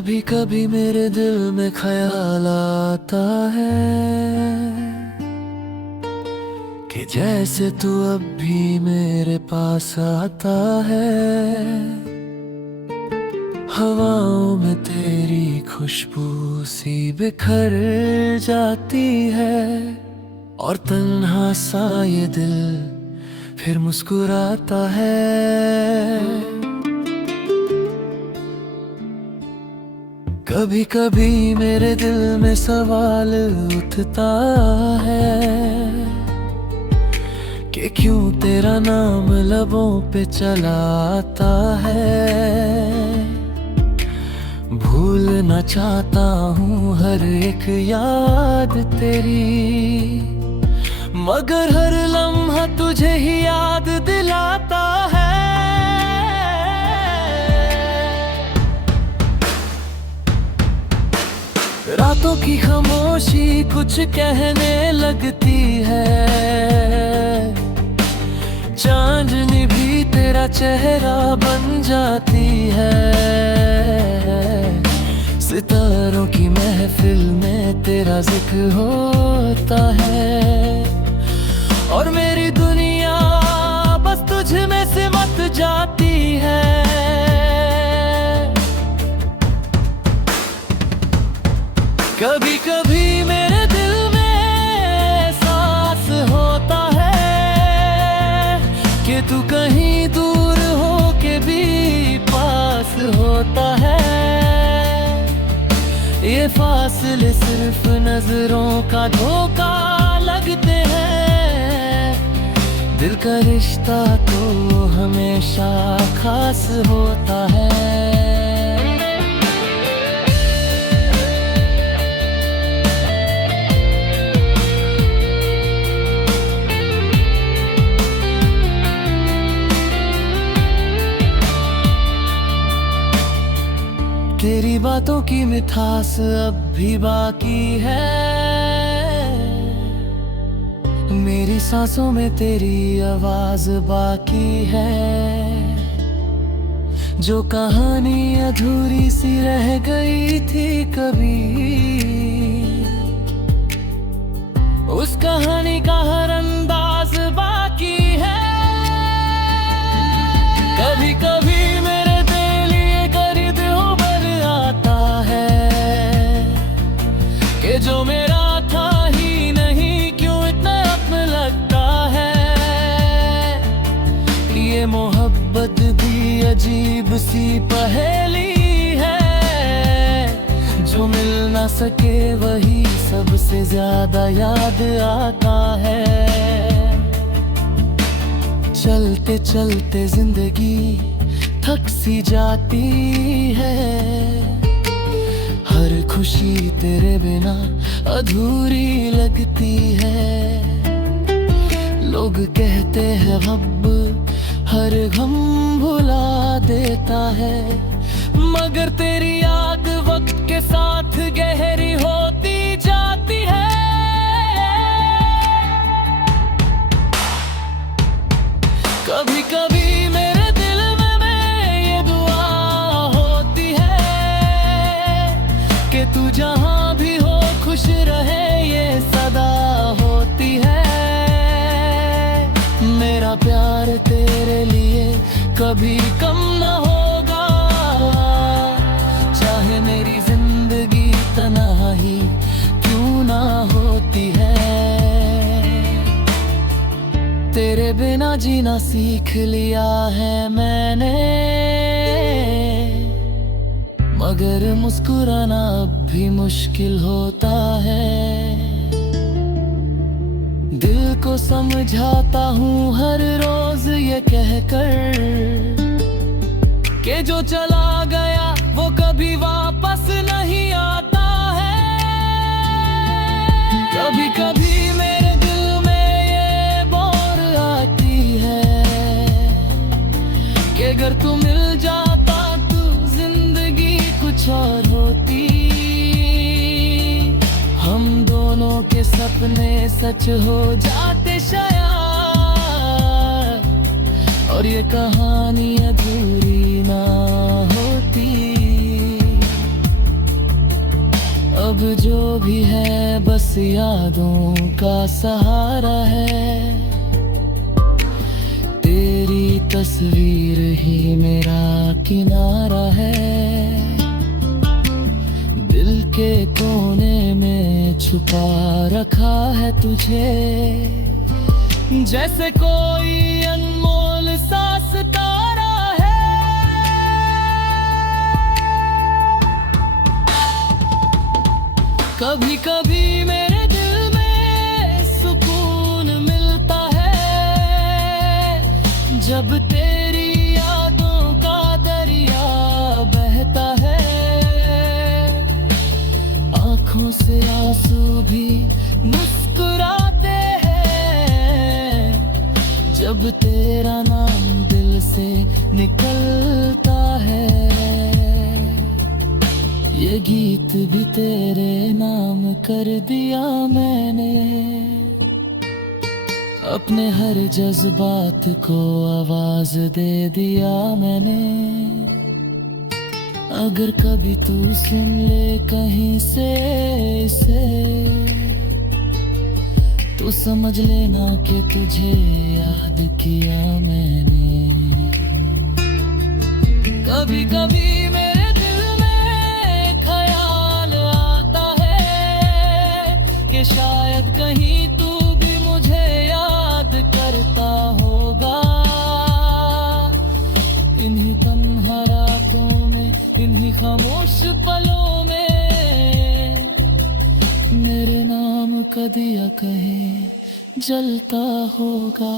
कभी कभी मेरे दिल में ख्याल आता है कि जैसे तू अब भी मेरे पास आता है। हवाओं में तेरी खुशबू सी बिखर जाती है और तन्हा सा ये दिल फिर मुस्कुराता है। कभी कभी मेरे दिल में सवाल उठता है कि क्यों तेरा नाम लबों पे चला आता है। भूलना चाहता हूँ हर एक याद तेरी, मगर हर लम्हा तुझे ही याद दिलाता है। रातों की खामोशी कुछ कहने लगती है, चांदनी भी तेरा चेहरा बन जाती है। सितारों की महफिल में तेरा जिक्र होता है और मेरी दुनिया बस तुझ में सिमट जाती है। कभी कभी मेरे दिल में एहसास होता है कि तू कहीं दूर हो के भी पास होता है। ये फासले सिर्फ नजरों का धोखा लगते हैं, दिल का रिश्ता तो हमेशा खास होता है। तेरी बातों की मिठास अब भी बाकी है, मेरी सांसों में तेरी आवाज बाकी है। जो कहानी अधूरी सी रह गई थी कभी, उस कहानी का हर अंदाज बाकी है। कभी कभी जो मेरा था ही नहीं क्यों इतना अपना लगता है। ये मोहब्बत भी अजीब सी पहेली है, जो मिल ना सके वही सबसे ज्यादा याद आता है। चलते चलते जिंदगी थक सी जाती है, हर खुशी तेरे बिना अधूरी लगती है। लोग कहते हैं अब हर गम भुला देता है, मगर तेरी याद वक्त के साथ गहरी होती जाती है। कभी कभी मेरे दिल में ये दुआ होती है कि तू जहां भी हो खुश रहे, ये सदा होती है। मेरा प्यार तेरे लिए कभी कम न होगा, चाहे मेरी जिंदगी तन्हाई क्यों ना होती है। तेरे बिना जीना सीख लिया है मैंने, मगर मुस्कुराना अब भी मुश्किल होता है। दिल को समझाता हूँ हर रोज ये कहकर कि जो चला गया वो कभी वापस नहीं आता है। कभी कभी मेरे दिल में ये बोर आती है कि अगर तू मिल जाता तो जिंदगी कुछ और होती। हम दोनों के सपने सच हो जाते शायद, और ये कहानी अधूरी ना होती। अब जो भी है बस यादों का सहारा है। तेरी तस्वीर ही मेरा किनारा है। दिल के कोने में छुपा रखा है तुझे, जैसे कोई अनमोल सा सितारा है। कभी कभी मेरे दिल में सुकून मिलता है, जब तेरी यादों का दरिया बहता है। आँखों से आंसू भी मुस्कुराते हैं, जब तेरा नाम दिल से निकलता है। ये गीत भी तेरे नाम कर दिया मैंने, अपने हर जज्बात को आवाज दे दिया मैंने। अगर कभी तू सुन ले कहीं से इसे, तो समझ लेना कि तुझे याद किया मैंने। कभी कभी मेरे दिल में ख्याल आता है कि शायद कहीं तू भी मुझे याद करता होगा। इन्हीं तन्हा रातों में, इन्हीं खामोश पलों में मेरे नाम का दिया कहीं जलता होगा।